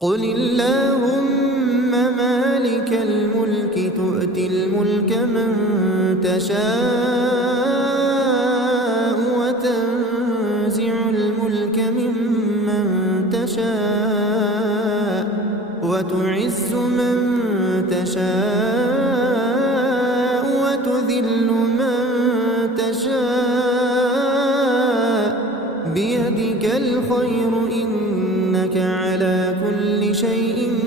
قل اللهم مالك الملك تؤتي الملك من تشاء وتنزع الملك ممن تشاء وتعز من تشاء وتذل من تشاء بيدك الخير إنك على كل شيء